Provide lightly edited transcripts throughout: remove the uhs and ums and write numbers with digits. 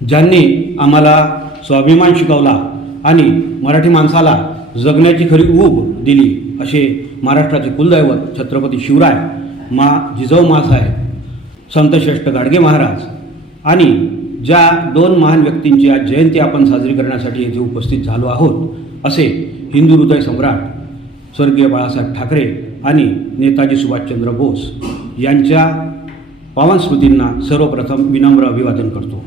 ज्यांनी आम्हाला स्वाभिमान शिकवला आणि मराठी माणसाला जगण्याची खरी ऊब दिली असे महाराष्ट्राचे कुलदैवत छत्रपती शिवराय, जिजाऊ माँसाहेब, संतश्रेष्ठ गाडगे महाराज आणि ज्या दोन महान व्यक्तींची आज जयंती आपण साजरी करण्यासाठी येथे उपस्थित झालो आहोत असे हिंदू हृदय सम्राट स्वर्गीय बाळासाहेब ठाकरे आणि नेताजी सुभाषचंद्र बोस यांच्या पावन स्मृतींना सर्वप्रथम विनम्र अभिवादन करतो।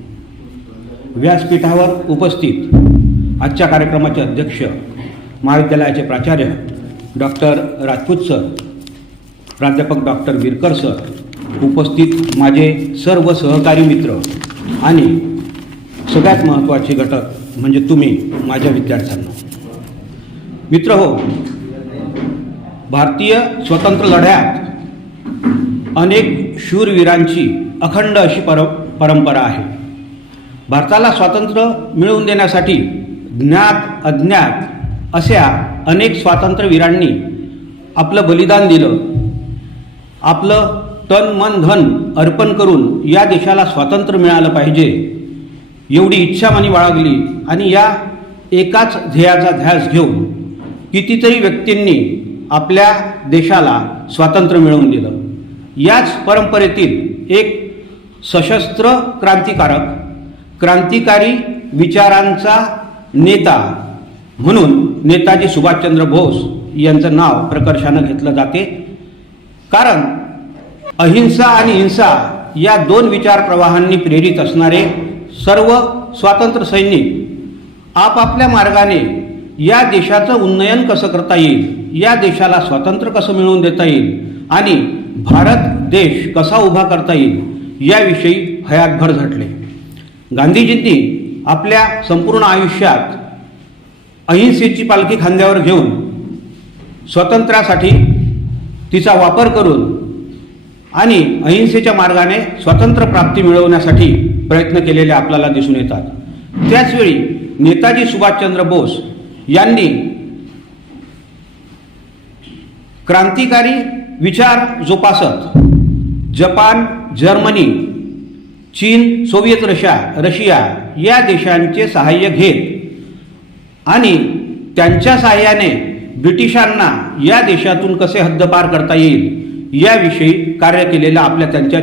व्यासपीठावर उपस्थित आजच्या कार्यक्रमाचे अध्यक्ष महाविद्यालयाचे प्राचार्य डॉक्टर राजपूत सर, प्राध्यापक डॉक्टर विरकर सर, उपस्थित माझे सर्व सहकारी मित्र आणि सगळ्यात महत्त्वाचे घटक म्हणजे तुम्ही माझ्या विद्यार्थ्यांनो। मित्र हो, भारतीय स्वतंत्र लढ्यात अनेक शूरवीरांची अखंड अशी परंपरा आहे। भारताला स्वातंत्र्य मिळवून देण्यासाठी ज्ञात अज्ञात अशा अनेक स्वातंत्र्यवीरांनी आपलं बलिदान दिलं, आपलं तन मन धन अर्पण करून या देशाला स्वातंत्र्य मिळालं पाहिजे एवढी इच्छा मनी बाळगली आणि या एकाच ध्येयाचा ध्यास घेऊन कितीतरी व्यक्तींनी आपल्या देशाला स्वातंत्र्य मिळवून दिलं। याच परंपरेतील एक सशस्त्र क्रांतिकारी विचारांचा नेता म्हणून नेताजी सुभाषचंद्र बोस यांचं नाव प्रकर्षानं घेतलं जाते। कारण अहिंसा आणि हिंसा या दोन विचार प्रवाहांनी प्रेरित असणारे सर्व स्वातंत्र्य सैनिक आपापल्या मार्गाने या देशाचं उन्नयन कसं करता येईल, या देशाला स्वातंत्र्य कसं मिळवून देता येईल आणि भारत देश कसा उभा करता येईल याविषयी हयातभर झटले। गांधीजींनी आपल्या संपूर्ण आयुष्यात अहिंसेची पालखी खांद्यावर घेऊन स्वातंत्र्यासाठी तिचा वापर करून आणि अहिंसेच्या मार्गाने स्वातंत्र्य प्राप्ती मिळवण्यासाठी प्रयत्न केलेले आपल्याला दिसून येतात। त्याचवेळी नेताजी सुभाषचंद्र बोस यांनी क्रांतिकारी विचार जोपासत जपान, जर्मनी, चीन, सोव्हिएत रशिया या देशांचे सहाय्य घेत आणि त्यांच्या सहाय्याने ब्रिटिशांना या देशातून कसे हद्दपार करता येईल याविषयी कार्य केलेलं आपल्या त्यांच्या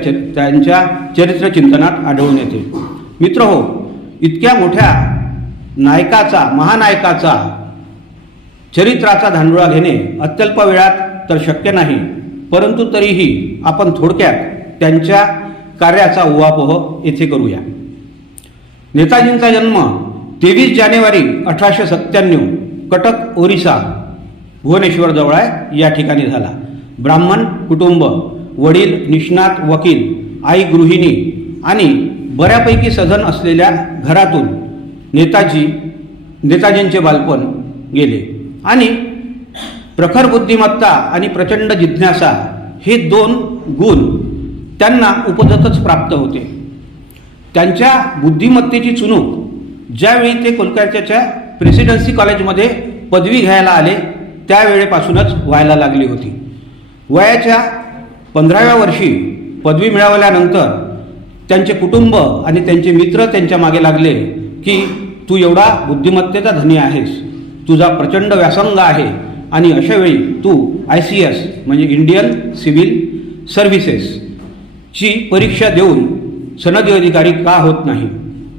चरित्रचिंतनात आढळून येते। मित्र हो, इतक्या मोठ्या महानायकाचा चरित्राचा धांडोळा घेणे अत्यल्प वेळात तर शक्य नाही, परंतु तरीही आपण थोडक्यात त्यांच्या कार्याचा उहापोह येथे करूया। नेताजींचा जन्म 23 जानेवारी 1897 कटक, ओरिसा, भुवनेश्वर जवळ या ठिकाणी झाला। ब्राह्मण कुटुंब, वडील निष्णात वकील, आई गृहिणी आणि बऱ्यापैकी सधन असलेल्या घरातून नेताजींचे बालपण गेले आणि प्रखर बुद्धिमत्ता आणि प्रचंड जिज्ञासा हे दोन गुण त्यांना उपजतच प्राप्त होते। त्यांच्या बुद्धिमत्तेची चुणूक ज्यावेळी ते कोलकात्याच्या प्रेसिडेन्सी कॉलेजमध्ये पदवी घ्यायला आले त्यावेळेपासूनच व्हायला लागली होती। वयाच्या 15व्या वर्षी पदवी मिळवल्यानंतर त्यांचे कुटुंब आणि त्यांचे मित्र त्यांच्या मागे लागले की तू एवढा बुद्धिमत्तेचा धनी आहेस, तुझा प्रचंड व्यासंग आहे आणि अशावेळी तू ICS म्हणजे इंडियन सिव्हिल सर्व्हिसेसची परीक्षा देऊन सनदी अधिकारी का होत नाही।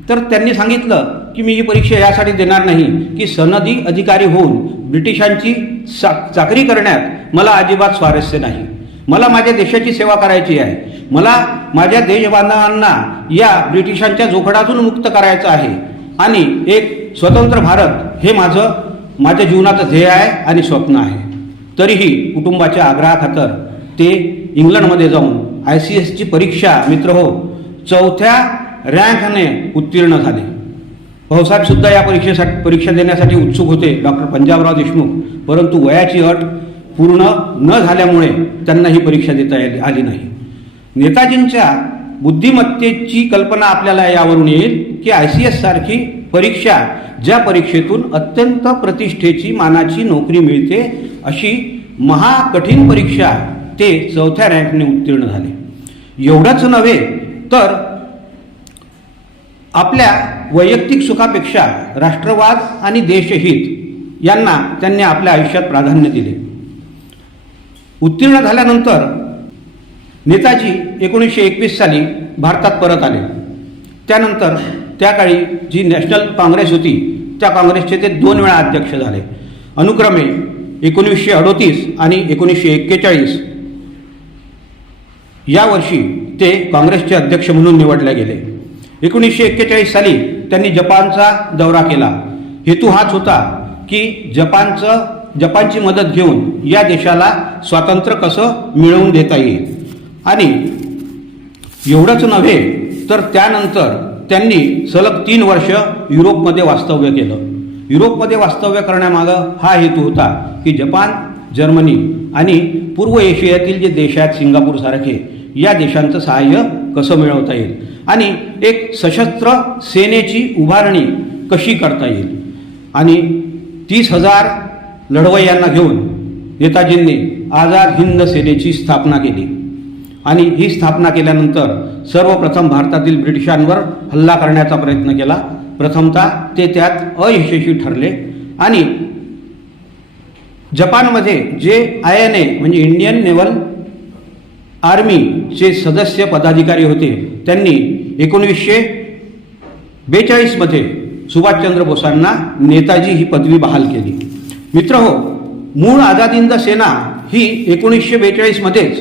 तर त्यांनी सांगितलं की मी ही परीक्षा यासाठी देणार नाही की सनदी अधिकारी होऊन ब्रिटिशांची चाकरी करण्यात मला अजिबात स्वारस्य नाही। मला माझ्या देशाची सेवा करायची आहे, मला माझ्या देशबांधवांना या ब्रिटिशांच्या जोखडातून मुक्त करायचं आहे आणि एक स्वतंत्र भारत हे माझ्या जीवनाचं ध्येय आहे आणि स्वप्न आहे। तरीही कुटुंबाच्या आग्रहाखातर ते इंग्लंडमध्ये जाऊन ICSची परीक्षा मित्र हो 4थ्या रँकने उत्तीर्ण झाले। भाऊसाहेब सुद्धा या परीक्षा देण्यासाठी उत्सुक होते, डॉक्टर पंजाबराव देशमुख, परंतु वयाची अट पूर्ण न झाल्यामुळे त्यांना ही परीक्षा देता आली नाही। नेताजींच्या बुद्धिमत्तेची कल्पना आपल्याला यावरून येईल की ICS सारखी परीक्षा ज्या परीक्षेतून अत्यंत प्रतिष्ठेची मानाची नोकरी मिळते अशी महाकठीण परीक्षा ते 4थ्या रँकने उत्तीर्ण झाले। एवढंच नव्हे तर आपल्या वैयक्तिक सुखापेक्षा राष्ट्रवाद आणि देशहित यांना त्यांनी आपल्या आयुष्यात प्राधान्य दिले. उत्तीर्ण झाल्यानंतर नेताजी 1921 साली भारतात परत आले. त्यानंतर त्या काळी जी नॅशनल काँग्रेस होती त्या काँग्रेसचे ते 2 वेळा अध्यक्ष झाले. अनुक्रमे 1938 आणि 1941 या वर्षी ते काँग्रेसचे अध्यक्ष म्हणून निवडले गेले. 1941 साली त्यांनी जपानचा दौरा केला. हेतू हाच होता की जपानची मदत घेऊन या देशाला स्वातंत्र्य कसं मिळवून देता येईल. आणि एवढंच नव्हे तर त्यानंतर त्यांनी सलग 3 वर्ष युरोपमध्ये वास्तव्य केलं. युरोपमध्ये वास्तव्य करण्यामागं हा हेतू होता की जपान, जर्मनी आणि पूर्व एशियातील जे देश आहेत सिंगापूरसारखे या देशांचं सहाय्य कसं मिळवता येईल आणि एक सशस्त्र सेनेची उभारणी कशी करता येईल. आणि 30,000 लढवय्यांना घेऊन नेताजींनी आझाद हिंद सेनेची स्थापना केली. आणि ही स्थापना केल्यानंतर सर्वप्रथम भारतातील ब्रिटिशांवर हल्ला करण्याचा प्रयत्न केला. प्रथमतः ते त्यात अयशस्वी ठरले आणि जपानमध्ये जे INA म्हणजे इंडियन नेव्हल आर्मीचे सदस्य पदाधिकारी होते त्यांनी 1942 मध्ये सुभाषचंद्र बोसांना नेताजी ही पदवी बहाल केली. मित्रहो, मूळ आझाद हिंद सेना ही 1942 मध्येच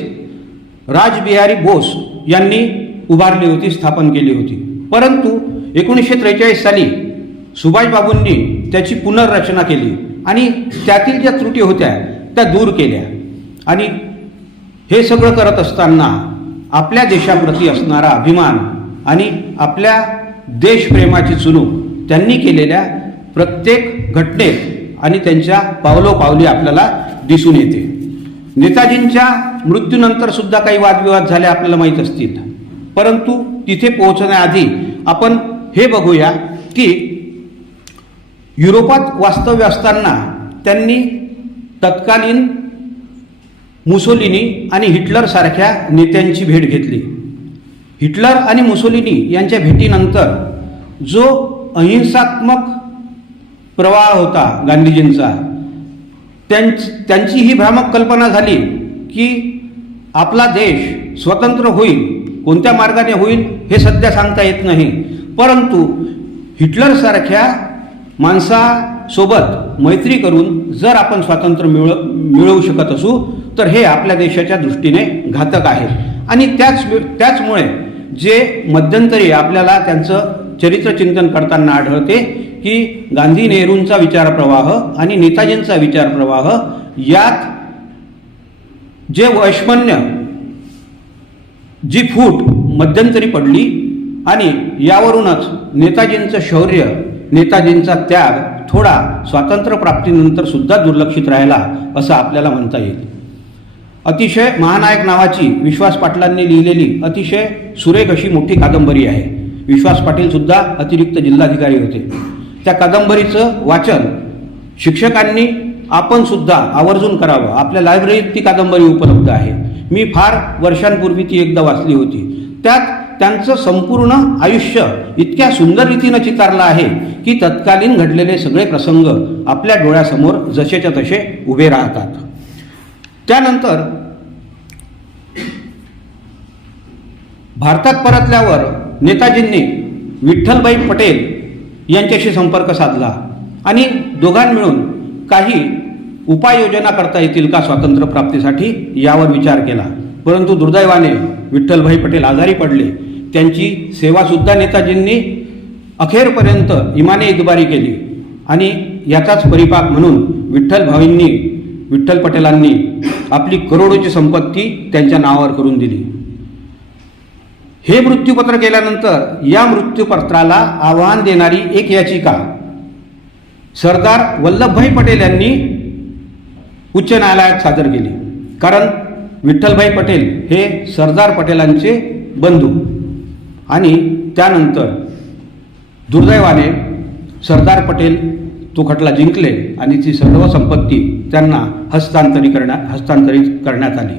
राजबिहारी बोस यांनी उभारली होती, स्थापन केली होती. परंतु 1943 साली सुभाषबाबूंनी त्याची पुनर्रचना केली आणि त्यातील ज्या त्रुटी होत्या त्या दूर केल्या. आणि हे सगळं करत असताना आपल्या देशाप्रती असणारा अभिमान आणि आपल्या देशप्रेमाची चुणूक त्यांनी केलेल्या प्रत्येक घटनेत आणि त्यांच्या पावलोपावली आपल्याला दिसून येते. नेताजींच्या मृत्यूनंतर सुद्धा काही वादविवाद झाले आपल्याला माहीत असतील. परंतु तिथे पोहोचण्याआधी आपण हे बघूया की युरोपात वास्तव्य असताना त्यांनी तत्कालीन मुसोलिनी आणि हिटलरसारख्या नेत्यांची भेट घेतली. हिटलर आणि मुसोलिनी यांच्या भेटीनंतर जो अहिंसात्मक प्रवाह होता गांधीजींचा, त्यांची ही भ्रामक कल्पना झाली की आपला देश स्वतंत्र होईल, कोणत्या मार्गाने होईल हे सध्या सांगता येत नाही, परंतु हिटलरसारख्या माणसासोबत मैत्री करून जर आपण स्वातंत्र्य मिळवू शकत असू तर हे आपल्या देशाच्या दृष्टीने घातक आहे. आणि त्याचमुळे जे मध्यंतरी आपल्याला त्यांचं चरित्रचिंतन करताना आढळते की गांधी नेहरूंचा विचारप्रवाह आणि नेताजींचा विचारप्रवाह यात जे वैषम्य जी फूट मध्यंतरी पडली आणि यावरूनच नेताजींचं शौर्य, नेताजींचा त्याग थोडा स्वातंत्र्यप्राप्तीनंतर सुद्धा दुर्लक्षित राहिला असं आपल्याला म्हणता येईल. अतिशय महानायक नावाची विश्वास पाटलांनी लिहिलेली अतिशय सुरेख अशी मोठी कादंबरी आहे. विश्वास पाटील सुद्धा अतिरिक्त जिल्हाधिकारी होते. त्या कादंबरीचं वाचन शिक्षकांनी आपण सुद्धा आवर्जून करावं. आपल्या लायब्ररीत ती कादंबरी उपलब्ध आहे. मी फार वर्षांपूर्वी ती एकदा वाचली होती. त्यात त्यांचं संपूर्ण आयुष्य इतक्या सुंदर रीतीनं चितारलं आहे की तत्कालीन घडलेले सगळे प्रसंग आपल्या डोळ्यासमोर जसेच्या तसे उभे राहतात. त्यानंतर भारतात परतल्यावर नेताजींनी विठ्ठलभाई पटेल यांच्याशी संपर्क साधला आणि दोघां मिळून काही उपाययोजना करता येतील का स्वातंत्र्यप्राप्तीसाठी यावर विचार केला. परंतु दुर्दैवाने विठ्ठलभाई पटेल आजारी पडले. त्यांची सेवासुद्धा नेताजींनी अखेरपर्यंत इमाने इतबारी केली आणि याचाच परिपाक म्हणून विठ्ठल पटेलांनी आपली करोडोची संपत्ती त्यांच्या नावावर करून दिली. हे मृत्यूपत्र केल्यानंतर या मृत्यूपत्राला आव्हान देणारी एक याचिका सरदार वल्लभभाई पटेल यांनी उच्च न्यायालयात सादर केली. कारण विठ्ठलभाई पटेल हे सरदार पटेलांचे बंधू आणि त्यानंतर दुर्दैवाने सरदार पटेल तो खटला जिंकले आणि ती सर्व संपत्ती त्यांना हस्तांतरित करण्यात आली.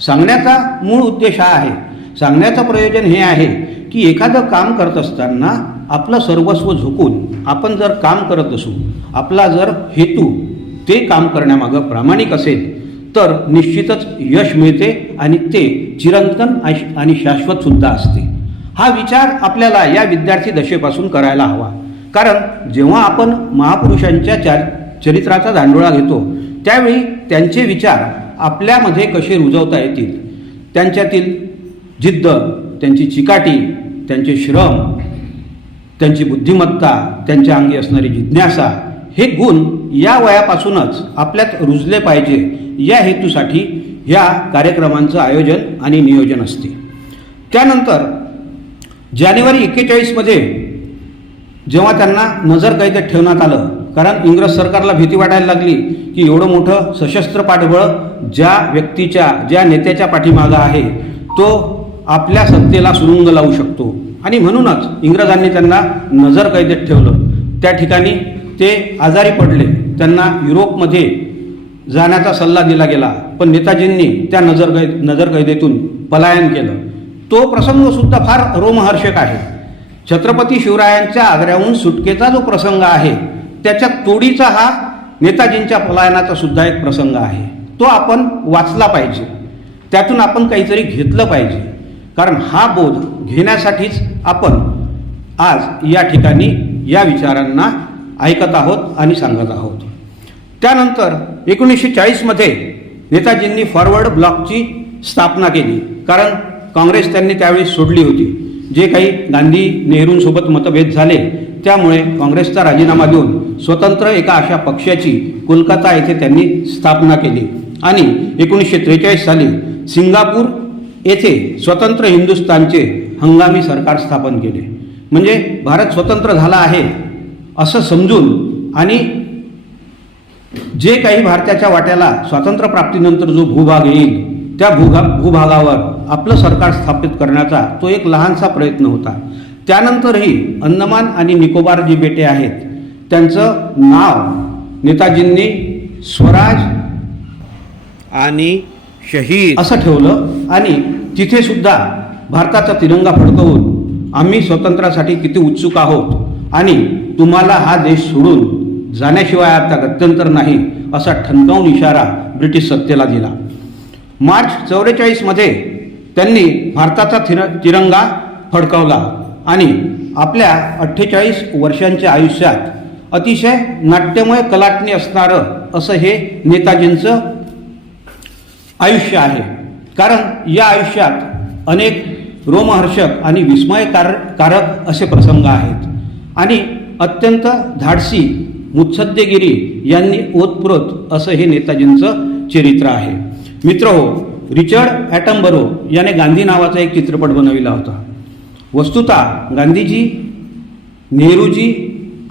सांगण्याचा मूळ उद्देश हा आहे, सांगण्याचं प्रयोजन हे आहे की एखादं काम करत असताना आपलं सर्वस्व झोकून आपण जर काम करत असू, आपला जर हेतू ते काम करण्यामागं प्रामाणिक असेल तर निश्चितच यश मिळते आणि ते चिरंतन आणि शाश्वतसुद्धा असते. हा विचार आपल्याला या विद्यार्थी दशेपासून करायला हवा. कारण जेव्हा आपण महापुरुषांच्या चरित्राचा धांडोळा घेतो त्यावेळी त्यांचे विचार आपल्यामध्ये कसे रुजवता येतील, त्यांच्यातील जिद्द, त्यांची चिकाटी, त्यांचे श्रम, त्यांची बुद्धिमत्ता, त्यांच्या अंगी असणारी जिज्ञासा, हे गुण या वयापासूनच आपल्यात रुजले पाहिजे या हेतूसाठी या कार्यक्रमांचं आयोजन आणि नियोजन असते. त्यानंतर जानेवारी 41मध्ये जेव्हा त्यांना नजरकैदेत ठेवण्यात आलं, कारण इंग्रज सरकारला भीती वाटायला लागली की एवढं मोठं सशस्त्र पाठबळ ज्या व्यक्तीच्या, ज्या नेत्याच्या पाठीमागं आहे तो आपल्या सत्तेला सुरुंग लावू शकतो, आणि म्हणूनच इंग्रजांनी त्यांना नजरकैदेत ठेवलं. त्या ठिकाणी ते आजारी पडले, त्यांना युरोपमध्ये जाण्याचा सल्ला दिला गेला, पण नेताजींनी त्या नजरकैदेतून पलायन केलं. तो प्रसंगसुद्धा फार रोमहर्षक आहे. छत्रपती शिवरायांच्या आग्र्याहून सुटकेचा जो प्रसंग आहे त्याच्या तोडीचा हा नेताजींच्या पलायनाचा सुद्धा एक प्रसंग आहे. तो आपण वाचला पाहिजे, त्यातून आपण काहीतरी घेतलं पाहिजे, कारण हा बोध घेण्यासाठीच आपण आज या ठिकाणी या विचारांना ऐकत आहोत आणि सांगत आहोत. त्यानंतर 1940मध्ये नेताजींनी फॉरवर्ड ब्लॉकची स्थापना केली, कारण काँग्रेस त्यांनी त्यावेळी सोडली होती. जे काही गांधी नेहरूंसोबत मतभेद झाले त्यामुळे काँग्रेसचा राजीनामा देऊन स्वतंत्र एका अशा पक्षाची कोलकाता येथे त्यांनी स्थापना केली आणि 1943 साली सिंगापूर येथे स्वतंत्र हिंदुस्थानचे हंगामी सरकार स्थापन केले. म्हणजे भारत स्वतंत्र झाला आहे असं समजून आणि जे काही भारताच्या वाट्याला स्वातंत्र्यप्राप्तीनंतर जो भूभाग येईल त्या भूभागावर आपलं सरकार स्थापित करण्याचा तो एक लहानसा प्रयत्न होता. त्यानंतरही अंदमान आणि निकोबार जी बेटे आहेत त्यांचं नाव नेताजींनी स्वराज आणि शहीद असं ठेवलं आणि तिथे सुद्धा भारताचा तिरंगा फडकवून आम्ही स्वातंत्र्यासाठी किती उत्सुक आहोत आणि तुम्हाला हा देश सोडून जाण्याशिवाय आता गत्यंतर नाही असा ठणकावून इशारा ब्रिटिश सत्तेला दिला. मार्च 44मध्ये त्यांनी भारताचा तिरंगा फडकवला आणि आपल्या 48 वर्षांच्या आयुष्यात अतिशय नाट्यमय कलाटणी असणारं असं हे नेताजींचं आयुष्य आहे. कारण या आयुष्यात अनेक रोमहर्षक आणि विस्मयकारक असे प्रसंग आहेत आणि अत्यंत धाडसी मुत्सद्देगिरी यांनी ओतप्रोत असं हे नेताजींचं चरित्र आहे. मित्रहो, रिचर्ड ॲटनबरो याने गांधी नावाचा एक चित्रपट बनविला होता. वस्तुतः गांधीजी, नेहरूजी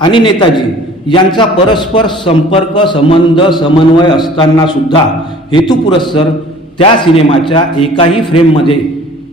आणि नेताजी यांचा परस्पर संपर्क, संबंध, समन्वय असताना सुद्धा हेतुपुरस्सर त्या सिनेमाच्या एकाही फ्रेममध्ये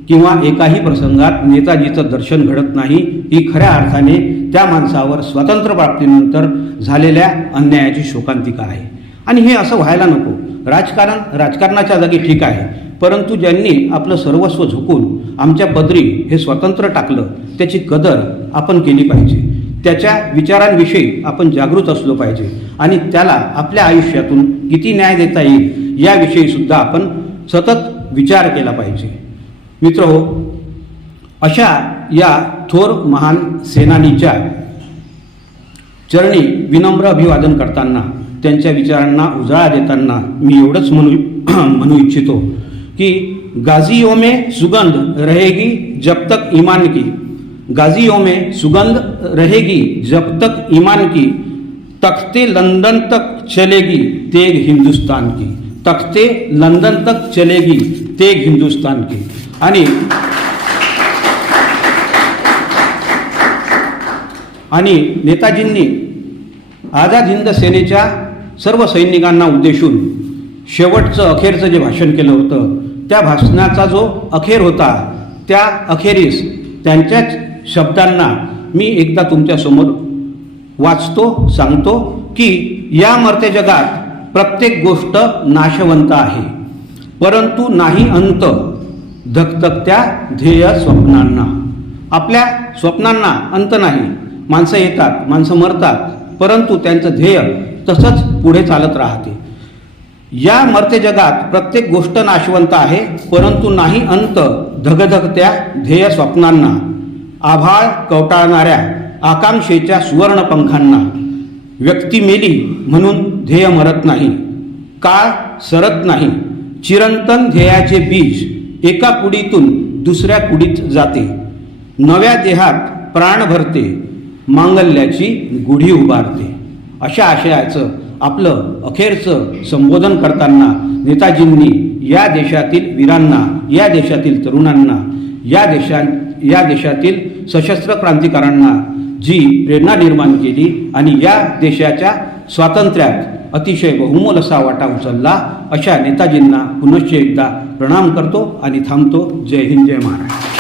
किंवा एकाही प्रसंगात नेताजीचं दर्शन घडत नाही. ही खऱ्या अर्थाने त्या माणसावर स्वातंत्र्यप्राप्तीनंतर झालेल्या अन्यायाची शोकांतिका आहे आणि हे असं व्हायला नको. राजकारण राजकारणाच्या जागी ठीक आहे, परंतु ज्यांनी आपलं सर्वस्व झोकून आमच्या पदरी हे स्वातंत्र्य टाकलं त्याची कदर आपण केली पाहिजे. त्याच्या विचारांविषयी आपण जागृत असलो पाहिजे आणि त्याला आपल्या आयुष्यातून किती न्याय देता येईल याविषयी सुद्धा आपण सतत विचार केला पाहिजे. मित्रहो, अशा या थोर महान सेनानीच्या चरणी विनम्र अभिवादन करताना, त्यांच्या विचारांना उजाळा देताना मी एवढंच म्हणू इच्छितो की गाजियों में सुगंध रहेगी जब तक ईमान की, गाजियों में सुगंध रहेगी जब तक ईमान की, तख्ते लंदन तक चलेगी तेग हिंदुस्तान की, तख्ते लंदन तक चलेगी तेग हिंदुस्तान की. आणि नेताजींनी आझाद हिंद सेनेच्या सर्व सैनिकांना उद्देशून शेवटचं अखेरचं जे भाषण केलं होतं त्या भाषणाचा जो अखेर होता त्या अखेरीस त्यांच्याच शब्दांना मी एकदा तुमच्यासमोर वाचतो, सांगतो की या मर्त्य जगात प्रत्येक गोष्ट नाशवंत आहे, परंतु नाही अंत धकधकत्या ध्येय स्वप्नांना. आपल्या स्वप्नांना अंत नाही. माणसं येतात, माणसं मरतात, परंतु त्यांचं ध्येय तसंच पुढे चालत राहते. या मर्त्य जगात प्रत्येक गोष्ट नाशवंत आहे, परंतु नाही अंत धगधगत्या ध्येय स्वप्नांना, आभाळ कवटाळणाऱ्या आकांक्षेच्या सुवर्णपंखांना. व्यक्ती मेली म्हणून ध्येय मरत नाही, काळ सरत नाही. चिरंतन ध्येयाचे बीज एका कुडीतून दुसऱ्या कुडीत जाते, नव्या देहात प्राण भरते, मांगल्याची गुढी उभारते. अशा आशयाचं आपलं अखेरचं संबोधन करताना नेताजींनी या देशातील वीरांना, या देशातील तरुणांना, या देशातील सशस्त्र क्रांतिकारांना जी प्रेरणा निर्माण केली आणि या देशाच्या स्वातंत्र्यात अतिशय बहुमोल असा वाटा उचलला, अशा नेताजींना पुनश्च एकदा प्रणाम करतो आणि थांबतो. जय हिंद, जय महाराष्ट्र.